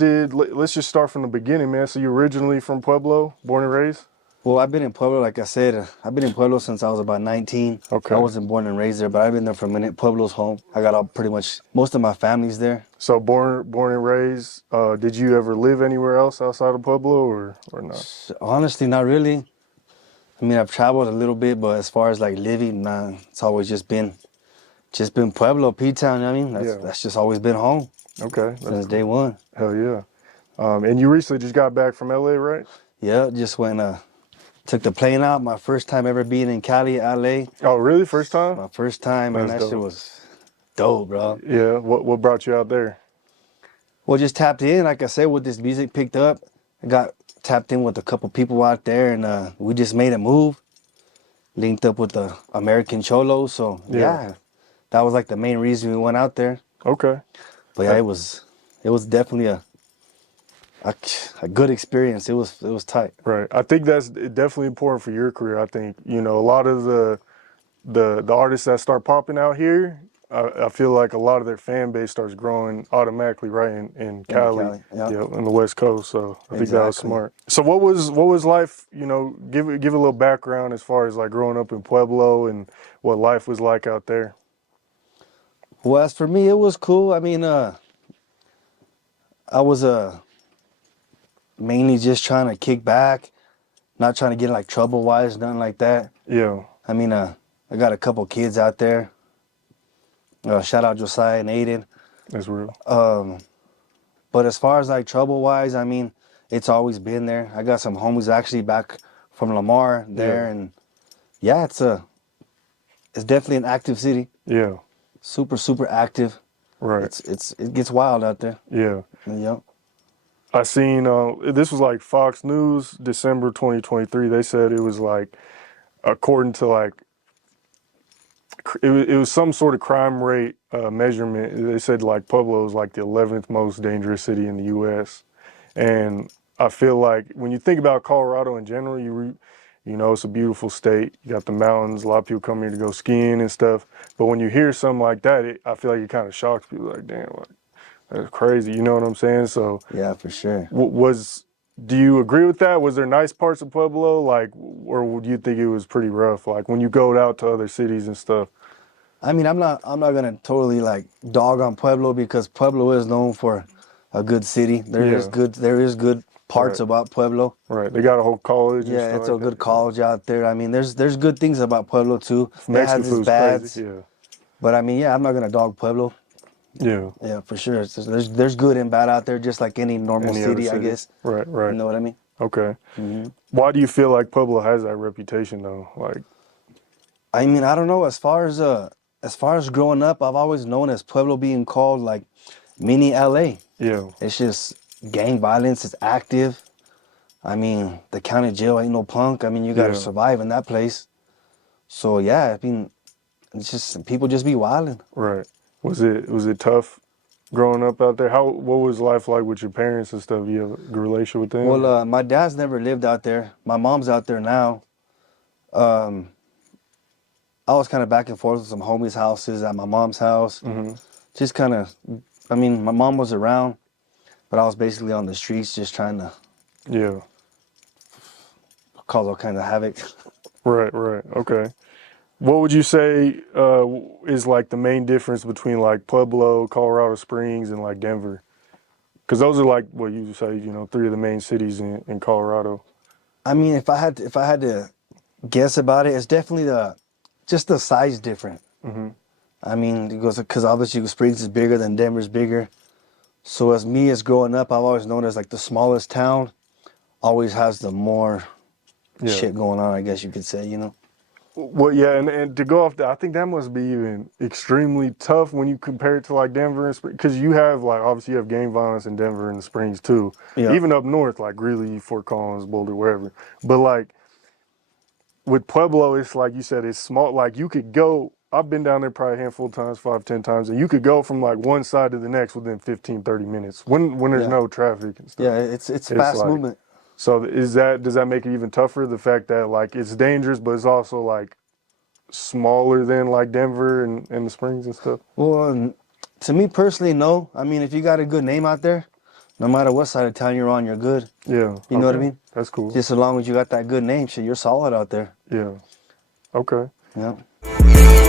let's just start from the beginning, man. So you're originally from Pueblo, born and raised? Well, I've been in Pueblo, like I said, I've been in Pueblo since I was about 19. Okay. I wasn't born and raised there, but I've been there for a minute. Pueblo's home. I got pretty much most of my family's there. So born and raised. Did you ever live anywhere else outside of Pueblo or not? Honestly, not really. I mean, I've traveled a little bit, but as far as like living, nah, it's always just been Pueblo, P-Town. I mean, that's just always been home. Okay. Since day one. Hell yeah. And you recently just got back from LA, right? Yeah, just went, took the plane out. My first time ever being in Cali, LA. Oh, really? First time? My first time, and that shit was dope, bro. Yeah. What brought you out there? Well, just tapped in, like I said, with this music picked up. I got tapped in with a couple people out there, and we just made a move. Linked up with the American Cholo, so yeah, that was like the main reason we went out there. Okay. But yeah, it was definitely a good experience. It was tight. Right. I think that's definitely important for your career. I think, you know, a lot of the artists that start popping out here, I feel like a lot of their fan base starts growing automatically right in Cali, on the West Coast. So I think that was smart. So what was life, you know, give a little background as far as like growing up in Pueblo and what life was like out there. Well, as for me, it was cool. I mean, I was mainly just trying to kick back, not trying to get in like trouble wise, nothing like that. Yeah. I mean, I got a couple kids out there. Shout out Josiah and Aiden. That's real. But as far as like trouble wise, I mean, it's always been there. I got some homies actually back from Lamar there, and yeah, it's definitely an active city. Yeah. Super active. Right. It gets wild out there. Yeah. Yep. I seen this was like Fox News, December 2023. They said it was like, according to like, it was some sort of crime rate measurement. They said like Pueblo is like the 11th most dangerous city in the U.S. And I feel like when you think about Colorado in general, you know, it's a beautiful state. You got the mountains. A lot of people come here to go skiing and stuff. But when you hear something like that, I feel like it kind of shocks people. Like, damn, like that's crazy. You know what I'm saying? So yeah, for sure. Do you agree with that? Was there nice parts of Pueblo, like, or do you think it was pretty rough? Like when you go out to other cities and stuff. I mean, I'm not gonna totally like dog on Pueblo because Pueblo is known for a good city. There is good parts about Pueblo. Right. They got a whole college. Yeah, it's a good college out there. I mean, there's good things about Pueblo too. It has its bads. Yeah. But I mean, yeah, I'm not gonna dog Pueblo. Yeah. Yeah, for sure. There's good and bad out there, just like any normal city, I guess. Right. You know what I mean? Okay. Mm-hmm. Why do you feel like Pueblo has that reputation though? Like, I mean, I don't know. As far as growing up, I've always known as Pueblo being called like mini LA. Yeah. It's just gang violence. It's active. I mean, the county jail ain't no punk. I mean, you gotta survive in that place. So yeah, I mean, it's just people just be wilding. Right. Was it tough growing up out there? What was life like with your parents and stuff? You have a good relationship with them? Well, my dad's never lived out there. My mom's out there now. I was kind of back and forth with some homies' houses at my mom's house. Mm-hmm. Just kind of, I mean, my mom was around, but I was basically on the streets just trying to cause all kinds of havoc. Right. Okay. What would you say is like the main difference between like Pueblo, Colorado Springs, and like Denver? Because those are like what you say, you know, three of the main cities in Colorado. I mean, if I had to guess about it, it's definitely just the size different. Mm-hmm. I mean, because obviously Springs is bigger than Denver's bigger. So as growing up, I've always known as like the smallest town always has the more shit going on, I guess you could say, you know? Well, yeah, and to go off that, I think that must be even extremely tough when you compare it to like Denver and Springs, because you have like, obviously you have gang violence in Denver and the Springs too. Yeah. Even up north, like Greeley, Fort Collins, Boulder, wherever. But like with Pueblo, it's like you said, it's small. Like you could go, I've been down there probably a handful of times, 5-10 times, and you could go from like one side to the next within 15-30 minutes when there's no traffic and stuff. Yeah, it's fast like, movement. So does that make it even tougher? The fact that like it's dangerous, but it's also like smaller than like Denver and the Springs and stuff? Well, to me personally, no. I mean, if you got a good name out there, No matter what side of town you're on, you're good. Yeah. You know what I mean? That's cool. Just as long as you got that good name, shit, you're solid out there. Yeah. Okay. Yep.